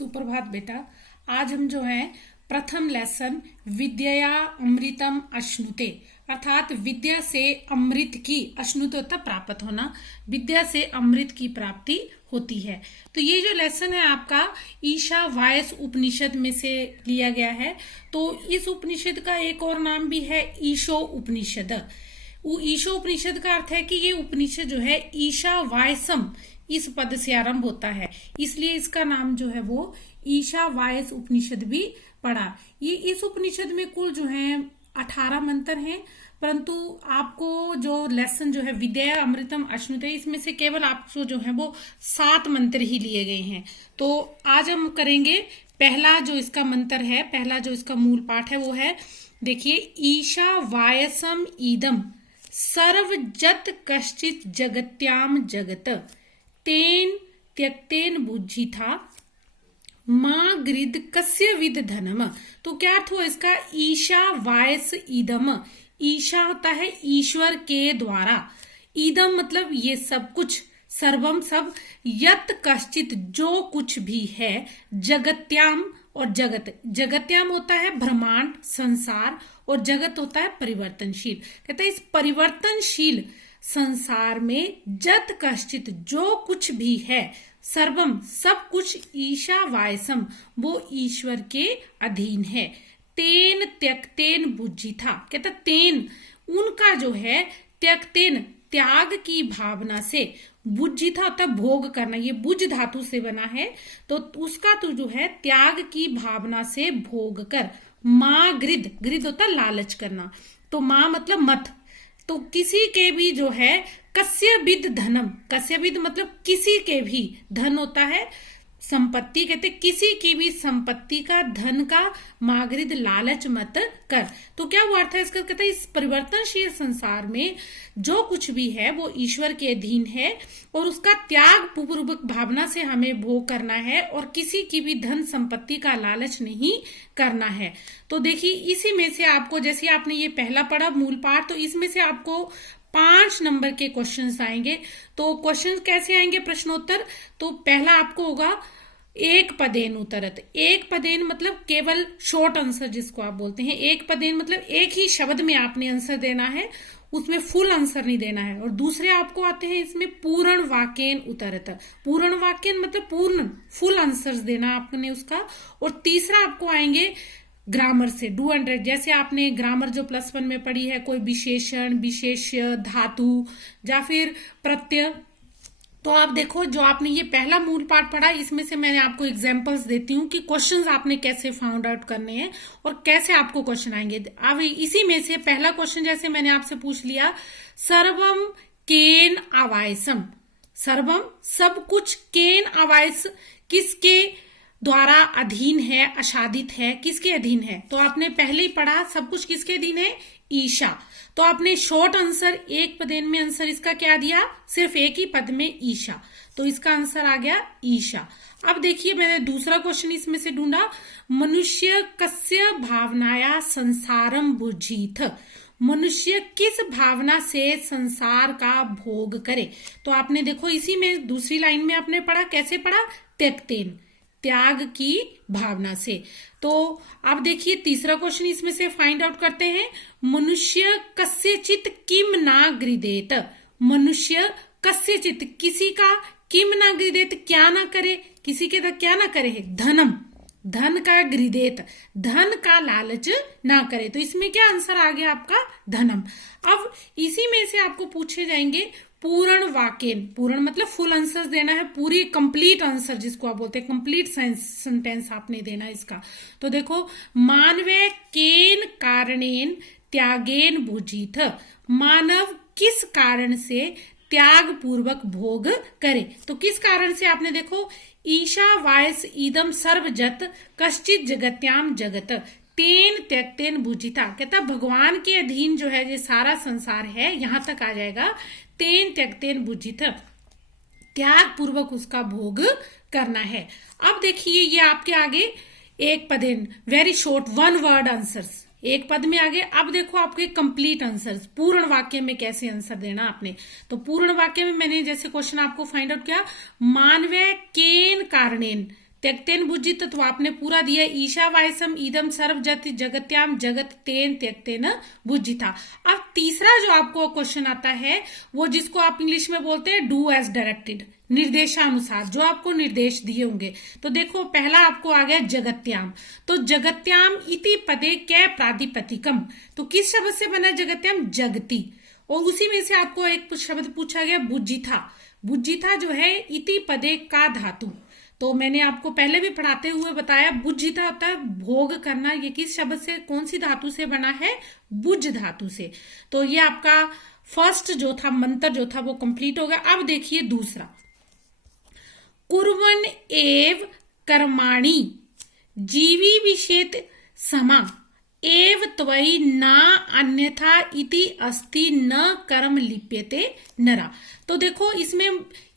सुप्रभात बेटा। आज हम जो है प्रथम लेसन विद्या अमृतम अश्नुते अर्थात विद्या से अमृत की, अश्नुते होता प्राप्त होना, विद्या से अमृत की प्राप्ति होती है। तो ये जो लेसन है आपका ईशावास्य उपनिषद में से लिया गया है। तो इस उपनिषद का एक और नाम भी है ईशो उपनिषद। ईशो उपनिषद का अर्थ है कि ये उपनिषद जो है ईशावास्यम इस पद से आरंभ होता है, इसलिए इसका नाम जो है वो ईशावास्य उपनिषद भी पड़ा। ये इस उपनिषद में कुल जो है 18 मंत्र हैं, परंतु आपको जो लेसन जो है विद्या अमृतम अश्नुते इसमें से केवल आपको जो है वो 7 मंत्र ही लिए गए हैं। तो आज हम करेंगे पहला जो इसका मंत्र है, पहला जो इसका मूल पाठ है वो है, देखिए, ईशावास्यम ईदम सर्वजत कश्चित जगत्याम जगत तेन त्यक्तेन बुद्धि था माँ गृद कस्य विद धनम। तो क्या अर्थ हुआ इसका? ईशावास्य ईदम, ईशा होता है ईश्वर के द्वारा, ईदम मतलब ये सब कुछ, सर्वम सब, यत कश्चित जो कुछ भी है, जगत्याम और जगत, जगत्याम होता है ब्रह्मांड संसार और जगत होता है परिवर्तनशील। कहते हैं इस परिवर्तनशील संसार में जत कश्चित जो कुछ भी है, सर्वम सब कुछ, ईशावास्यम वो ईश्वर के अधीन है, तेन त्यक्तेन बुद्धि था। कहता तेन उनका जो है, त्यक्तेन त्याग की भावना से, बुद्धि था होता भोग करना, ये बुझ धातु से बना है, तो उसका तो जो है त्याग की भावना से भोग कर, माँ गृद, गृद होता लालच करना, तो माँ मतलब मत, तो किसी के भी जो है कस्यविद धनम, कस्यविद मतलब किसी के भी, धन होता है संपत्ति, कहते किसी की भी संपत्ति का, धन का मागरिद लालच मत कर। तो क्या वो अर्थ है इसका? कहते हैं इस परिवर्तनशील संसार में जो कुछ भी है वो ईश्वर के अधीन है और उसका त्याग पूर्वक भावना से हमें भोग करना है और किसी की भी धन संपत्ति का लालच नहीं करना है। तो देखिए इसी में से आपको, जैसे आपने ये पहला पढ़ा मूल पाठ, तो इसमें से आपको 5 नंबर के क्वेश्चंस आएंगे। तो क्वेश्चंस कैसे आएंगे प्रश्नोत्तर? तो पहला आपको होगा एक पदेन उत्तरत। एक पदेन मतलब केवल शॉर्ट आंसर जिसको आप बोलते हैं, एक पदेन मतलब एक ही शब्द में आपने आंसर देना है, उसमें फुल आंसर नहीं देना है। और दूसरे आपको आते हैं इसमें पूर्ण वाक्यन उत्तरत, पूर्ण वाक्यन मतलब पूर्ण फुल आंसर्स देना आपने उसका। और तीसरा आपको आएंगे ग्रामर से, डू एंड रेड, जैसे आपने ग्रामर जो +1 में पढ़ी है, कोई विशेषण, विशेष्य, धातु या फिर प्रत्यय। तो आप देखो जो आपने ये पहला मूल पाठ पढ़ा, इसमें से मैंने आपको एग्जांपल्स देती हूँ कि क्वेश्चंस आपने कैसे फाउंड आउट करने हैं और कैसे आपको क्वेश्चन आएंगे। अब इसी में से पहला क्वेश्चन जैसे मैंने आपसे पूछ लिया, सर्वम केन आवायसम, सर्वम सब कुछ, केन आवायस किसके द्वारा अधीन है, आच्छादित है, किसके अधीन है? तो आपने पहले ही पढ़ा सब कुछ किसके अधीन है, ईशा। तो आपने शॉर्ट आंसर एक पदेन में आंसर इसका क्या दिया, सिर्फ एक ही पद में ईशा, तो इसका आंसर आ गया ईशा। अब देखिए मैंने दूसरा क्वेश्चन इसमें से ढूंढा, मनुष्य कस्य भावनाया संसारम बुझीथ, मनुष्य किस भावना से संसार का भोग करे? तो आपने देखो इसी में दूसरी लाइन में आपने पढ़ा, कैसे पढ़ा, त्यक्तेन, त्याग की भावना से। तो अब देखिए तीसरा क्वेश्चन इसमें से फाइंड आउट करते हैं, मनुष्य कस्यचित किम ना गृदेत, मनुष्य कस्यचित किसी का, किम ना गृदेत क्या ना करे, किसी के क्या ना करे है, धनम, धन का गृदेत, धन का लालच ना करे। तो इसमें क्या आंसर आ गया आपका, धनम। अब इसी में से आपको पूछे जाएंगे पूर्ण वाक्यन, पूर्ण मतलब फुल आंसर देना है, पूरी कंप्लीट आंसर जिसको आप बोलते हैं, कंप्लीट सेंटेंस आपने देना है इसका। तो देखो, मानवे केन कारणेन त्यागेन बुझीथ, मानव किस कारण से त्याग पूर्वक भोग करे। तो किस कारण से आपने देखो, ईशावास्य ईदम सर्वजत कश्चित जगत्याम जगत तेन त्यक्तेन बुझिता, कहता भगवान के अधीन जो है ये सारा संसार है, यहां तक आ जाएगा, तेन त्यक्तेन बुझित, त्याग पूर्वक उसका भोग करना है। अब देखिए ये आपके आगे एक पदेन, वेरी शॉर्ट 1 वर्ड आंसर्स, एक पद में आगे। अब देखो आपके कंप्लीट आंसर्स, पूर्ण वाक्य में कैसे आंसर देना आपने। तो पूर्ण वाक्य में मैंने जैसे क्वेश्चन आपको फाइंड आउट किया, मानवे केन कारणेन त्यक्तेन भुज्जित तो आपने पूरा दिया, ईशा वायसम इदम सर्व जगत्याम जगत तेन त्यक्तेन भुज्जिता। अब तीसरा जो आपको क्वेश्चन आता है वो जिसको आप इंग्लिश में बोलते हैं डू एज डायरेक्टेड, निर्देशानुसार जो आपको निर्देश दिए होंगे। तो देखो पहला आपको आ गया जगत्याम, तो जगत्याम इति पदे कै प्रातिपदिकम, तो किस शब्द से बना जगत्याम? जगती। और उसी में से आपको एक शब्द पूछा गया बुज्जिथा, बुज्जिथा जो है इति पदे का धातु, तो मैंने आपको पहले भी पढ़ाते हुए बताया बुज्जिता होता है भोग करना, ये किस शब्द से, कौन सी धातु से बना है? बुज्ज धातु से। तो ये आपका फर्स्ट जो था मंत्र जो था वो कंप्लीट हो गया। अब देखिए दूसरा, कुर्वन् एव कर्माणि जीवी विषेत समा एव त्वयि न अन्यथा इति अस्ति न कर्म लिप्यते नरा। तो देखो इसमें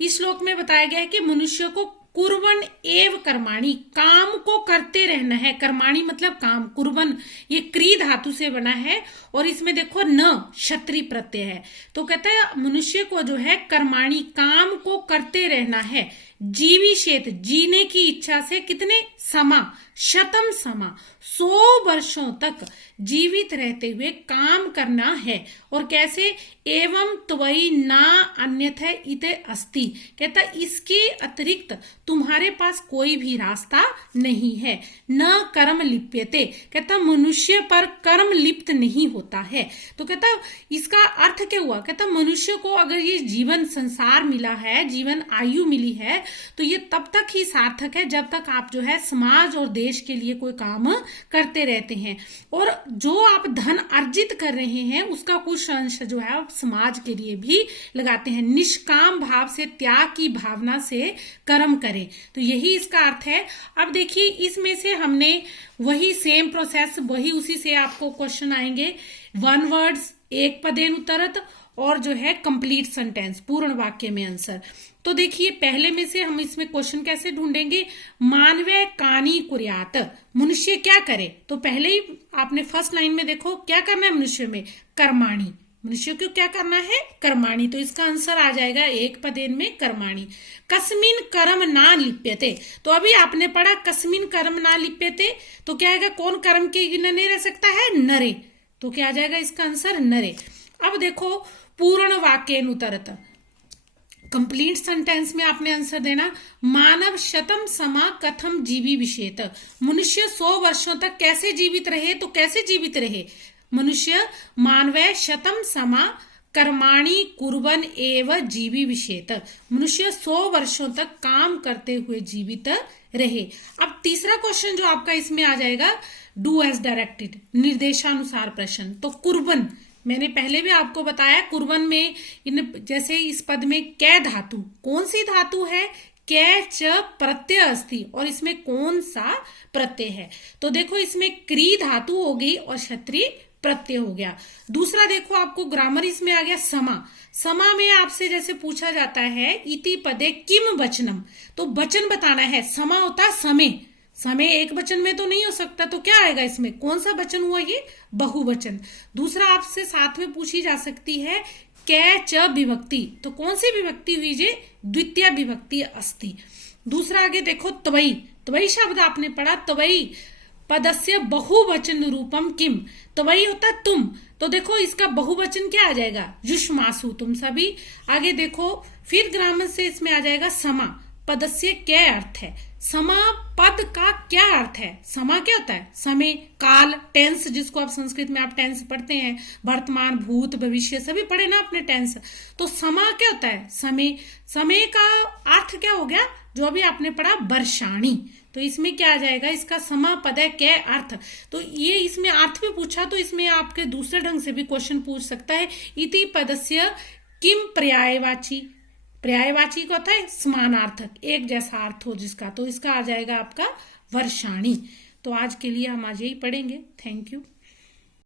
इस श्लोक में बताया गया है कि मनुष्य को कुर्वन् एव कर्माणि, काम को करते रहना है। कर्माणि मतलब काम, कुर्वन् ये क्री धातु से बना है और इसमें देखो न क्षत्रि प्रत्यय है। तो कहता है मनुष्य को जो है कर्माणि काम को करते रहना है, जीविशेत जीने की इच्छा से, कितने? समा शतम समा 100 वर्षों तक जीवित रहते हुए काम करना है। और कैसे? एवं त्वयि ना अन्यथा इते अस्ति, कहता इसके अतिरिक्त तुम्हारे पास कोई भी रास्ता नहीं है। न कर्म लिप्यते, कहता मनुष्य पर कर्म लिप्त नहीं होता है। तो कहता इसका अर्थ क्या हुआ? कहता मनुष्य को अगर ये जीवन संसार मिला है, जीवन आयु मिली है, तो ये तब तक ही सार्थक है जब तक आप जो है समाज और देश के लिए कोई काम करते रहते हैं। और जो आप धन अर्जित कर रहे हैं उसका कुछ अंश जो है आप समाज के लिए भी लगाते हैं। निष्काम भाव से, त्याग की भावना से कर्म करें, तो यही इसका अर्थ है। अब देखिए इसमें से हमने वही सेम प्रोसेस, वही उसी से आपको क्वेश्चन आएंगे, वन वर्ड्स एक पदेन उत्तरत और जो है कंप्लीट सेंटेंस पूर्ण वाक्य में आंसर। तो देखिए पहले में से हम इसमें क्वेश्चन कैसे ढूंढेंगे? मानवे कानी कुर्यात, मनुष्य क्या करे? तो पहले ही आपने फर्स्ट लाइन में देखो क्या करना है मनुष्य में? कर्माणि, मनुष्य को क्या करना है? कर्माणि। तो इसका आंसर आ जाएगा एक पदेन में कर्माणि। कस्मिन कर्म ना लिप्यते, तो अभी आपने पढ़ा कस्मिन कर्म ना लिप्यते, तो क्या आएगा? कौन कर्म के बिना नहीं रह सकता है? नरे। तो क्या आ जाएगा इसका आंसर? नरे। अब देखो पूर्ण वाक्यनुत्तरत, कंप्लीट सेंटेंस में आपने आंसर देना, मानव शतम समा कथम जीवी विषेत, मनुष्य 100 वर्षों तक कैसे जीवित रहे? तो कैसे जीवित रहे? मनुष्य मानवय शतम समा कर्माणि कुर्वन् एव जीवी विषेत, मनुष्य 100 वर्षों तक काम करते हुए जीवित रहे। अब तीसरा क्वेश्चन जो आपका इसमें आ जाएगा, डू एज डायरेक्टेड, निर्देशानुसार प्रश्न। तो कुर्वन्, मैंने पहले भी आपको बताया कुर्वन् में जैसे इस पद में कै धातु, कौन सी धातु है? कै च प्रत्यय अस्ति, और इसमें कौन सा प्रत्यय है? तो देखो इसमें क्री धातु हो गई और क्षत्रि प्रत्यय हो गया। दूसरा देखो आपको ग्रामर इसमें आ गया समा, समा में आपसे जैसे पूछा जाता है इति पदे किम वचनम, तो वचन बताना है। समा होता है समय, समय एक वचन में तो नहीं हो सकता, तो क्या आएगा इसमें? कौन सा वचन हुआ? ये बहुवचन। दूसरा आपसे साथ में पूछी जा सकती है कै च विभक्ति, तो कौन सी विभक्ति हुई? जे द्वितीय विभक्ति अस्ति। दूसरा आगे देखो त्वयि, त्वयि शब्द आपने पढ़ा, त्वयि पदस्य बहुवचन रूपम किम, त्वयि होता है तुम, तो देखो इसका बहुवचन क्या आ जाएगा? युष्मासु, तुम सभी। आगे देखो फिर ग्रामर से इसमें आ जाएगा समा, पदस्य क्या अर्थ है? समा पद का क्या अर्थ है? समा क्या होता है? समय, काल, टेंस, जिसको आप संस्कृत में आप टेंस पढ़ते हैं, वर्तमान, भूत, भविष्य सभी पढ़े ना आपने टेंस। तो समा क्या होता है? समय, समय का अर्थ क्या हो गया? जो अभी आपने पढ़ा वर्षाणी, तो इसमें क्या आ जाएगा? इसका समा पद है क्या अर्थ। तो ये इसमें अर्थ भी पूछा तो इसमें आपके दूसरे ढंग से भी क्वेश्चन पूछ सकता है, इति पदस्य किम पर्यायवाची, पर्यायवाची का होता है समानार्थक, एक जैसा अर्थ हो जिसका, तो इसका आ जाएगा आपका वर्षाणी। तो आज के लिए हम आज यही पढ़ेंगे। Thank you.